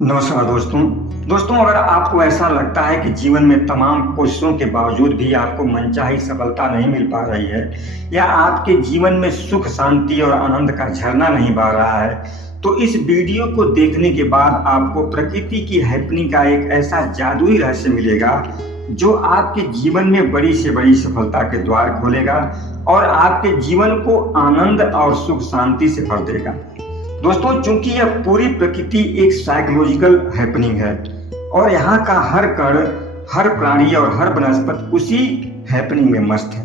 नमस्कार दोस्तों अगर आपको ऐसा लगता है कि जीवन में तमाम कोशिशों के बावजूद भी आपको मनचाही सफलता नहीं मिल पा रही है या आपके जीवन में सुख शांति और आनंद का झरना नहीं बह रहा है, तो इस वीडियो को देखने के बाद आपको प्रकृति की हैपनिंग का एक ऐसा जादुई रहस्य मिलेगा जो आपके जीवन में बड़ी से बड़ी सफलता के द्वार खोलेगा और आपके जीवन को आनंद और सुख शांति से भर देगा। दोस्तों, चूंकि यह पूरी प्रकृति एक साइकोलॉजिकल हैपनिंग है और यहाँ का हर कण, हर प्राणी और हर वनस्पति उसी हैपनिंग में मस्त है।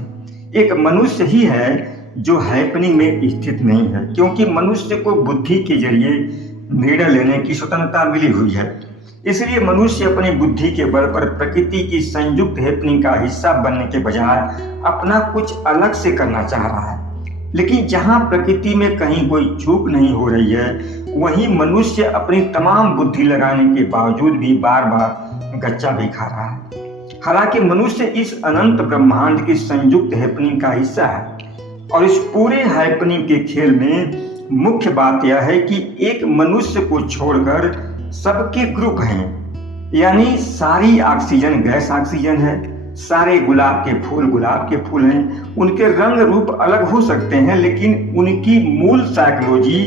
एक मनुष्य ही है जो हैपनिंग में स्थित नहीं है, क्योंकि मनुष्य को बुद्धि के जरिए निर्णय लेने की स्वतंत्रता मिली हुई है। इसलिए मनुष्य अपनी बुद्धि के बल पर प्रकृति की संयुक्त हैपनिंग का हिस्सा बनने के बजाय अपना कुछ अलग से करना चाह रहा है। लेकिन जहां प्रकृति में कहीं कोई चूक नहीं हो रही है, वहीं मनुष्य अपनी तमाम बुद्धि लगाने के बावजूद भी बार बार गच्चा भी खा रहा है। हालांकि मनुष्य इस अनंत ब्रह्मांड की संयुक्त हैपनिंग का हिस्सा है और इस पूरे हैपनिंग के खेल में मुख्य बात यह है कि एक मनुष्य को छोड़कर सबके ग्रुप हैं। यानी सारी ऑक्सीजन गैस ऑक्सीजन है, सारे गुलाब के फूल हैं। उनके रंग रूप अलग हो सकते हैं, लेकिन उनकी मूल साइकोलॉजी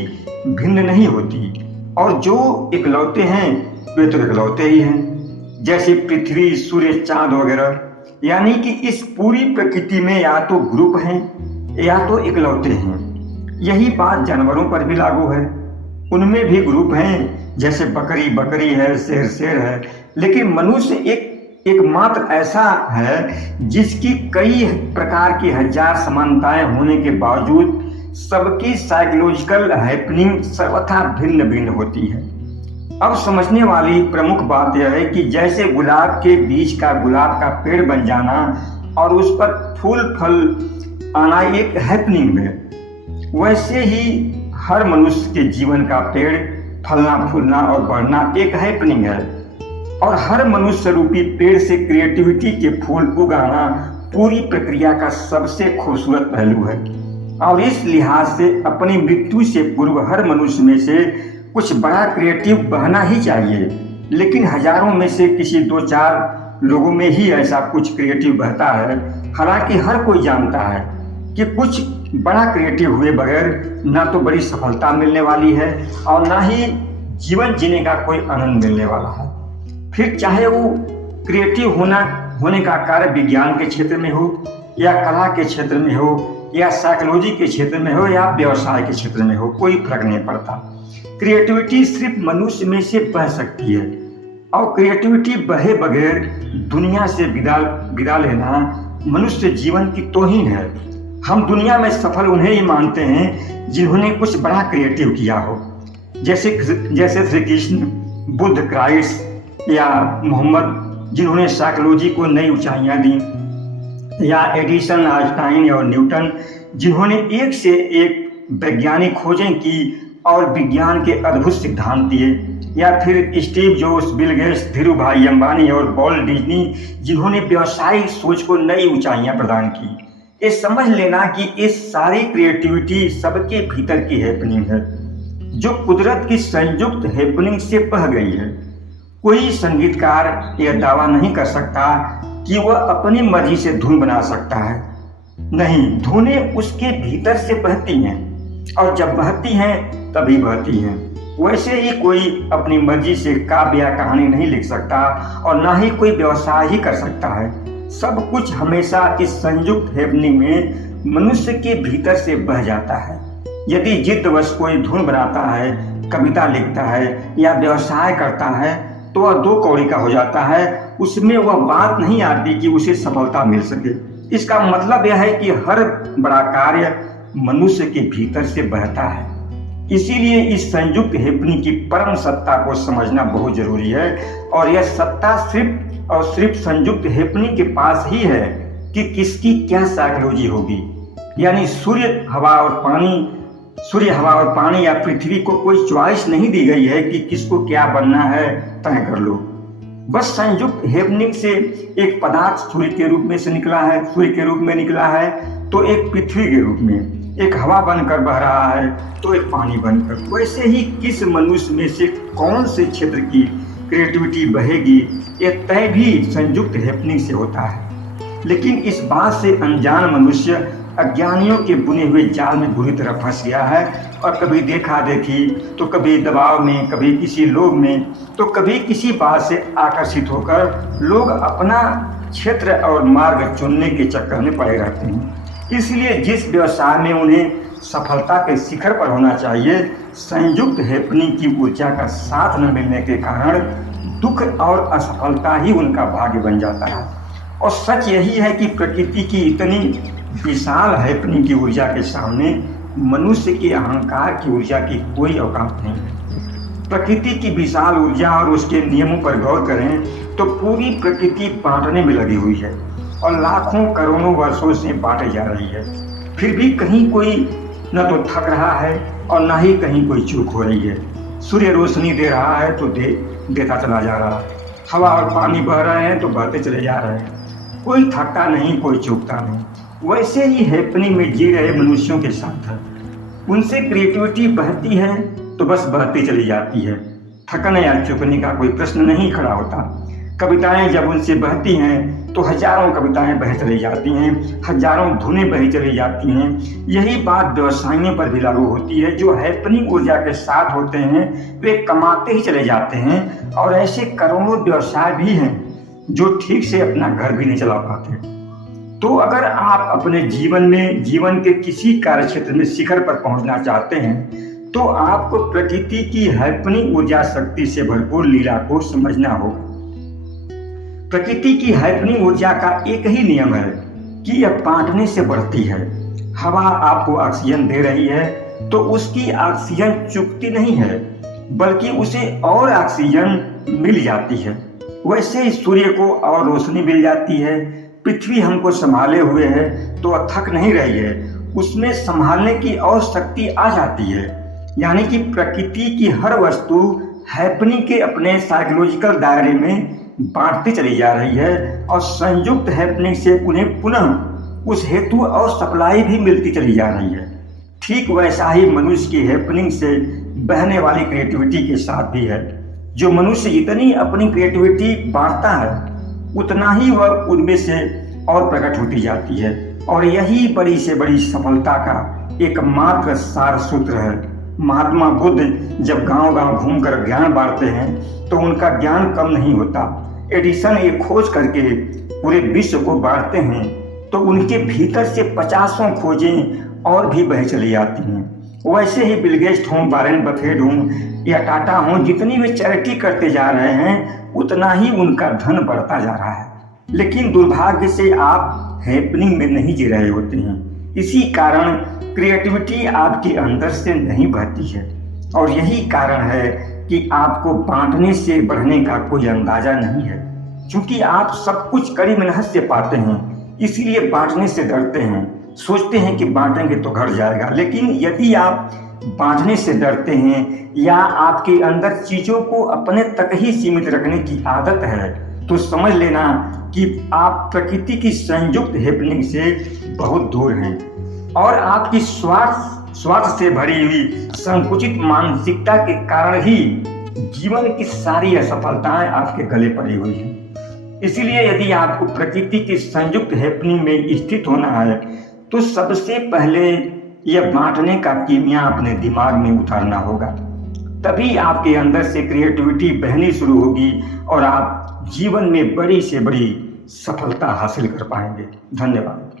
भिन्न नहीं होती। और जो इकलौते हैं वे तो इकलौते ही हैं, जैसे पृथ्वी, सूर्य, चांद वगैरह। यानी कि इस पूरी प्रकृति में या तो ग्रुप हैं या तो इकलौते हैं। यही बात जानवरों पर भी लागू है, उनमें भी ग्रुप हैं, जैसे बकरी है, शेर है। लेकिन मनुष्य एकमात्र ऐसा है जिसकी कई प्रकार की हजार समानताएं होने के बावजूद सबकी साइकोलॉजिकल हैपनिंग सर्वथा भिन्न भिन्न होती है। अब समझने वाली प्रमुख बात यह है कि जैसे गुलाब के बीज का गुलाब का पेड़ बन जाना और उस पर फूल फल आना एक हैपनिंग है, वैसे ही हर मनुष्य के जीवन का पेड़ फलना फूलना और बढ़ना एक हैपनिंग है। और हर मनुष्य रूपी पेड़ से क्रिएटिविटी के फूल उगाना पूरी प्रक्रिया का सबसे खूबसूरत पहलू है। और इस लिहाज से अपनी मृत्यु से पूर्व हर मनुष्य में से कुछ बड़ा क्रिएटिव बहना ही चाहिए। लेकिन हजारों में से किसी 2-4 लोगों में ही ऐसा कुछ क्रिएटिव बहता है। हालांकि हर कोई जानता है कि कुछ बड़ा क्रिएटिव हुए बगैर ना तो बड़ी सफलता मिलने वाली है और ना ही जीवन जीने का कोई आनंद मिलने वाला है। फिर चाहे वो क्रिएटिव होने का कार्य विज्ञान के क्षेत्र में हो या कला के क्षेत्र में हो या साइकोलॉजी के क्षेत्र में हो या व्यवसाय के क्षेत्र में हो, कोई फर्क नहीं पड़ता। क्रिएटिविटी सिर्फ मनुष्य में से बह सकती है और क्रिएटिविटी बहे बगैर दुनिया से विदा लेना मनुष्य जीवन की तौहीन है। हम दुनिया में सफल उन्हें ही मानते हैं जिन्होंने कुछ बड़ा क्रिएटिव किया हो, जैसे श्री कृष्ण, बुद्ध, क्राइस्ट या मोहम्मद, जिन्होंने साइकोलॉजी को नई ऊंचाइयां दी, या एडिसन, आइंस्टाइन और न्यूटन, जिन्होंने एक से एक वैज्ञानिक खोजें की और विज्ञान के अद्भुत सिद्धांत दिए, या फिर Steve jobs, Bill Gates, Dhirubhai Ambani और वॉल्ट डिज्नी, जिन्होंने व्यावसायिक सोच को नई ऊंचाइयां प्रदान की। ये समझ लेना कि इस सारी क्रिएटिविटी सबके भीतर की हैपनिंग है, जो कुदरत की संयुक्त हैपनिंग से बह गई है। कोई संगीतकार यह दावा नहीं कर सकता कि वह अपनी मर्जी से धुन बना सकता है। नहीं, धुनें उसके भीतर से बहती हैं और जब बहती हैं तभी बहती हैं। वैसे ही कोई अपनी मर्जी से काव्य या कहानी नहीं लिख सकता और ना ही कोई व्यवसाय ही कर सकता है। सब कुछ हमेशा इस संयुक्त हैपनिंग में मनुष्य के भीतर से बह जाता है। यदि जिद्दवश कोई धुन बनाता है, कविता लिखता है या व्यवसाय करता है तो वह 2 कौड़ी का हो जाता है। उसमें वह बात नहीं आती कि उसे सफलता मिल सके। इसका मतलब यह है कि हर बड़ा कार्य मनुष्य के भीतर से बहता है। इसीलिए इस संयुक्त हैपनिंग की परम सत्ता को समझना बहुत जरूरी है और यह सत्ता सिर्फ और सिर्फ संयुक्त हैपनिंग के पास ही है कि किसकी क्या साइकोलॉजी होगी। यानी सूर्य, हवा और पानी या पृथ्वी को कोई चॉइस नहीं दी गई है कि किसको क्या बनना है, तय कर लो। बस संयुक्त हैपनिंग से एक पदार्थ सूर्य के रूप में निकला है तो एक पृथ्वी के रूप में, एक हवा बनकर बह रहा है तो एक पानी बनकर। वैसे ही किस मनुष्य में से कौन से क्षेत्र की क्रिएटिविटी बहेगी, ये तय भी संयुक्त हैपनिंग से होता है। लेकिन इस बात से अनजान मनुष्य अज्ञानियों के बुने हुए जाल में बुरी तरह फंस गया है और कभी देखा देखी तो कभी दबाव में, कभी किसी लोभ में, तो कभी किसी बात से आकर्षित होकर लोग अपना क्षेत्र और मार्ग चुनने के चक्कर में पड़े रहते हैं। इसलिए जिस व्यवसाय में उन्हें सफलता के शिखर पर होना चाहिए, संयुक्त हैपनिंग की ऊर्जा का साथ न मिलने के कारण दुख और असफलता ही उनका भाग्य बन जाता है। और सच यही है कि प्रकृति की इतनी विशाल हैपनिंग की ऊर्जा के सामने मनुष्य के अहंकार की ऊर्जा की कोई औकात नहीं। प्रकृति की विशाल ऊर्जा और उसके नियमों पर गौर करें तो पूरी प्रकृति बांटने में लगी हुई है और लाखों करोड़ों वर्षों से बांटे जा रही है। फिर भी कहीं कोई न तो थक रहा है और न ही कहीं कोई चूक हो रही है। सूर्य रोशनी दे रहा है तो देता चला जा रहा है, हवा और पानी बह रहे हैं तो बहते चले जा रहे हैं, कोई थकता नहीं, कोई चूकता नहीं। वैसे ही हैपनिंग में जी रहे मनुष्यों के साथ है। उनसे क्रिएटिविटी बहती है तो बस बहती चली जाती है, थकने या चूकने का कोई प्रश्न नहीं खड़ा होता। कविताएं जब उनसे बहती हैं तो हजारों कविताएं बह चली जाती हैं, हजारों धुनें बही चली जाती हैं। यही बात व्यवसायियों पर भी लागू होती है। जो हैपनिंग ऊर्जा के साथ होते हैं वे कमाते ही चले जाते हैं और ऐसे करोड़ों व्यवसाय भी हैं जो ठीक से अपना घर भी नहीं चला पाते। तो अगर आप अपने जीवन के किसी कार्य क्षेत्र में शिखर पर पहुंचना चाहते हैं तो आपको प्रकृति की हैपनिंग ऊर्जा शक्ति से भरपूर लीला को समझना होगा। प्रकृति की हैपनिंग ऊर्जा का एक ही नियम है कि यह बांटने से बढ़ती है। हवा आपको ऑक्सीजन दे रही है तो उसकी ऑक्सीजन चुकती नहीं है, बल्कि उसे और ऑक्सीजन मिल जाती है। वैसे ही सूर्य को और रोशनी मिल जाती है। पृथ्वी हमको संभाले हुए है तो थक नहीं रही है, उसमें संभालने की और शक्ति आ जाती है। यानी कि प्रकृति की हर वस्तु हैपनिंग के अपने साइकोलॉजिकल दायरे में बांटती चली जा रही है और संयुक्त हैपनिंग से उन्हें पुनः उस हेतु और सप्लाई भी मिलती चली जा रही है। ठीक वैसा ही मनुष्य की हैपनिंग से बहने वाली क्रिएटिविटी के साथ भी है। जो मनुष्य इतनी अपनी क्रिएटिविटी बांटता है उतना ही वह उनमें से और प्रकट होती जाती है। और यही बड़ी से बड़ी सफलता का एकमात्र सार सूत्र है। महात्मा बुद्ध जब गांव-गांव घूमकर ज्ञान बांटते हैं तो उनका ज्ञान कम नहीं होता। एडिसन ये खोज करके पूरे विश्व को बांटते हैं तो उनके भीतर से 50 खोजें और भी बह चली जाती हैं। वैसे ही बिल गेट्स हों, वॉरेन बफेट हों या टाटा हों, जितनी वे चैरिटी करते जा रहे हैं उतना ही उनका धन बढ़ता जा रहा है। लेकिन दुर्भाग्य से आप हैपनिंग में नहीं जी रहे होते हैं। इसी कारण क्रिएटिविटी आपके अंदर से नहीं बहती है और यही कारण है कि आपको बांटने से बढ़ने का कोई अंदाजा नहीं है। क्योंकि आप सब कुछ कड़ी मेहनत से पाते हैं, इसलिए बांटने से डरते हैं। सोचते हैं कि बांटेंगे तो घट जाएगा। लेकिन यदि आप बांटने से डरते हैं या आपके अंदर चीज़ों को अपने तक ही सीमित रखने की आदत है तो समझ लेना कि आप प्रकृति की संयुक्त हैपनिंग से बहुत दूर हैं और आपकी स्वार्थ से भरी हुई संकुचित मानसिकता के कारण ही जीवन की सारी असफलताएं आपके गले पड़ी हुई हैं। इसीलिए यदि आपको प्रकृति की संयुक्त हैपनिंग में स्थित होना है तो सबसे पहले यह बांटने का कीमिया अपने दिमाग में उतारना होगा। तभी आपके अंदर से क्रिएटिविटी बहनी शुरू होगी और आप जीवन में बड़ी से बड़ी सफलता हासिल कर पाएंगे। धन्यवाद।